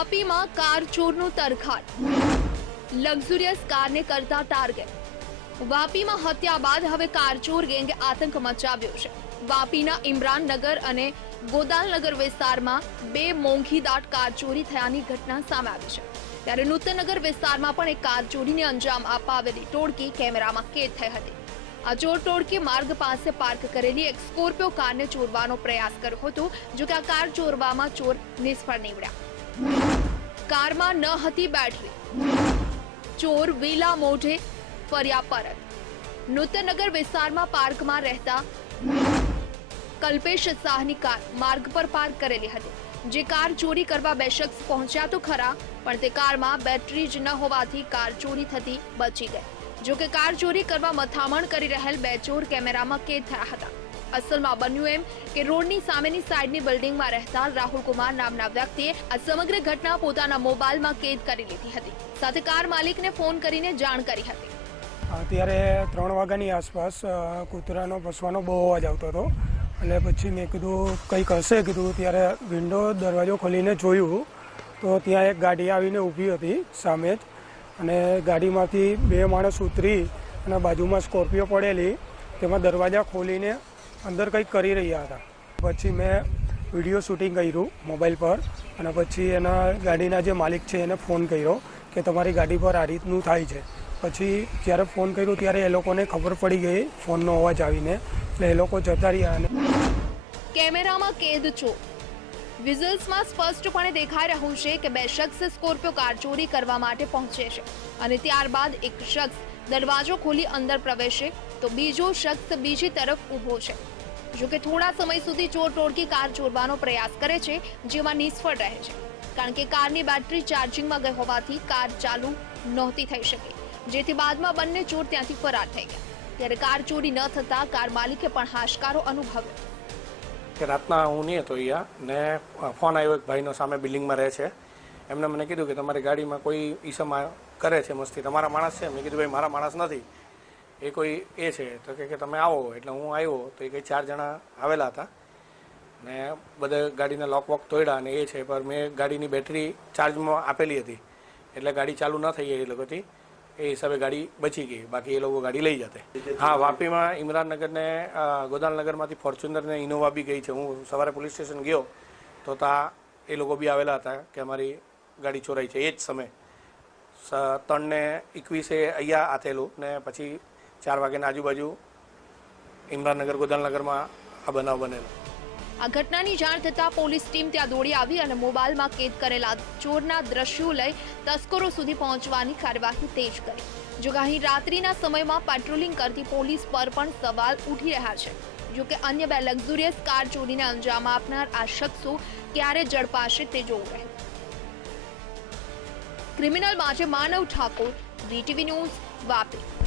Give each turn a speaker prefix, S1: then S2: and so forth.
S1: વાપીમાં car ચોરનું તરખાટ. Luxurious કારને કરતા target વાપીમાં હત્યા બાદ હવે કાર ચોર ગેંગે આતંક મચાવ્યો છે. વાપીના ઇમરાનનગર અને ગોદાલનગર વિસ્તારમાં બે મોંઘીદાટ કાર ચોરી થયાની ઘટના સામે આવી છે. ત્યારે નૂતનનગર વિસ્તારમાં પણ એક કાર ચોરીને અંજામ આપવા આવેલી ટોળકી કેમેરામાં કેદ થઈ હતી. આ ચોર ટોળકી માર્ગ પાસે પાર્ક કરેલી એક સ્કોર્પિયો કારને ચોરવાનો પ્રયાસ કર્યો હતો જો કે આ કાર ચોરવામાં ચોર નિષ્ફળ નીવડ્યા. કારમાં ન હતી બેટરી ચોર વેલા મોઢે ફર્યા પરત. નૂતનનગર વિસ્તારમાં પાર્કમાં રહેતા કલ્પેશ શાહની કાર માર્ગ પર પાર્ક કરેલી હતી. જે કાર ચોરી કરવા બે શખ્સ પહોંચ્યા તો ખરા, પણ તે કારમાં બેટરી જ ન હોવાથી કાર ચોરી થતી બચી ગઈ. જોકે કાર ચોરી કરવા મથામણ કરી રહેલ બે ચોર કેમેરામાં કેદ થયા હતા. અસલમાં બન્યું એમ કે રોડની સામેની સાઈડની બિલ્ડિંગમાં રહેતા રાહુલ કુમાર નામના વ્યક્તિએ આ સમગ્ર ઘટના પોતાના મોબાઈલમાં કેદ કરી લીધી હતી. સાથે કાર માલિકને ફોન કરીને જાણ કરી હતી.
S2: અત્યારે ત્રણ વાગ્યાની આસપાસ કૂતરાનો ફસવાનો બહુ અવાજ આવતો હતો. એટલે પછી મેં કીધું, કંઈક હશે? કીધું. ત્યારે વિન્ડો, દરવાજો ખોલીને જોયું તો ત્યાં એક ગાડી આવીને ઊભી હતી સામે જ. અને ગાડીમાંથી બે માણસ ઉતરી અને બાજુમાં સ્કોર્પિયો પડેલી, તેમાં દરવાજા ખોલીને અંદર કંઈક કરી રહ્યા હતા. પછી મેં વીડિયો શૂટિંગ કર્યું મોબાઈલ પર અને પછી એના ગાડીના જે માલિક છે એને ફોન કર્યો કે તમારી ગાડી પર આ રીતનું થાય છે. પછી જ્યારે ફોન કર્યો ત્યારે એ લોકોને ખબર પડી ગઈ ફોનનો અવાજ આવીને. એટલે એ લોકો જતા રહ્યા અને
S1: કેમેરામાં કેદ છો. વિઝલ્સમાં સ્પષ્ટપણે દેખાઈ રહ્યું છે કે બે શખ્સ સ્કોર્પિયો કાર ચોરી કરવા માટે પહોંચે છે અને ત્યારબાદ એક શખ્સ દરવાજો ખોલી અંદર પ્રવેશે, તો બીજો શખ્સ બીજી તરફ ઊભો છે. જો કે થોડા સમય સુધી ચોર ટોળકી કાર ચોરવાનો પ્રયાસ કરે છે, જેમાં નિષ્ફળ રહે છે. કારણ કે કારની બેટરી ચાર્જિંગમાં ગઈ હોવાથી કાર ચાલુ નહોતી થઈ શકે. જેથી બાદમાં બંને ચોર ત્યાંથી ફરાર થઈ ગયા. ત્યારે કાર ચોરી ન થતા કાર માલિકે પણ હાશકારો અનુભવ્યો.
S3: રાતના હું નહીં હતો અહીંયા, ને ફોન આવ્યો એક ભાઈનો સામે બિલ્ડિંગમાં રહે છે. એમને મને કીધું કે તમારી ગાડીમાં કોઈ ઈસમા કરે છે મસ્તી. તમારા માણસ છે? મેં કીધું, ભાઈ, મારા માણસ નથી. એ કોઈ એ છે. તો કે તમે આવો. એટલે હું આવ્યો. તો એ કંઈ ચાર જણા આવેલા હતા. ને બધે ગાડીના લોક વોક તોડ્યા અને એ છે. પણ મેં ગાડીની બેટરી ચાર્જમાં આપેલી હતી. એટલે ગાડી ચાલુ ન થઈ એ લોકોથી. એ હિસાબે ગાડી બચી ગઈ. બાકી એ લોકો ગાડી લઈ જતે. હા, વાપીમાં ઇમરાનનગરને ગોદાલનગરમાંથી ફોર્ચ્યુનરને ઇનોવા બી ગઈ છે. હું સવારે પોલીસ સ્ટેશન ગયો. તો ત્યાં એ લોકો બી આવેલા હતા કે અમારી ગાડી ચોરાઈ છે, એ જ સમય. ત્રણને એકવીસે અહીંયા આથેલું ને પછી ચાર વાગ્યાના આજુબાજુ ઇમરાનગર ગોદાલનગરમાં આ બનાવ બનેલો.
S1: આ ઘટનાની જાણ થતાં પોલીસ ટીમ ત્યાં દોડી આવી અને મોબાઈલમાં કેદ કરેલા ચોરના દ્રશ્યો લઈ તસ્કરો સુધી પહોંચવાની કાર્યવાહી તેજ કરી. જો કે અહીં રાત્રિના સમયમાં પેટ્રોલિંગ કરતી પોલીસ પર પણ સવાલ ઉઠી રહ્યા છે. જો કે અન્ય બે લક્ઝુરિયસ કાર ચોરીને અંજામ આપનાર આ શખ્સો ક્યારે ઝડપાશે તે જોવું રહ્યું. ક્રિમિનલ માટે માનવ ઠાકોર વીટીવી ન્યૂઝ વાપી.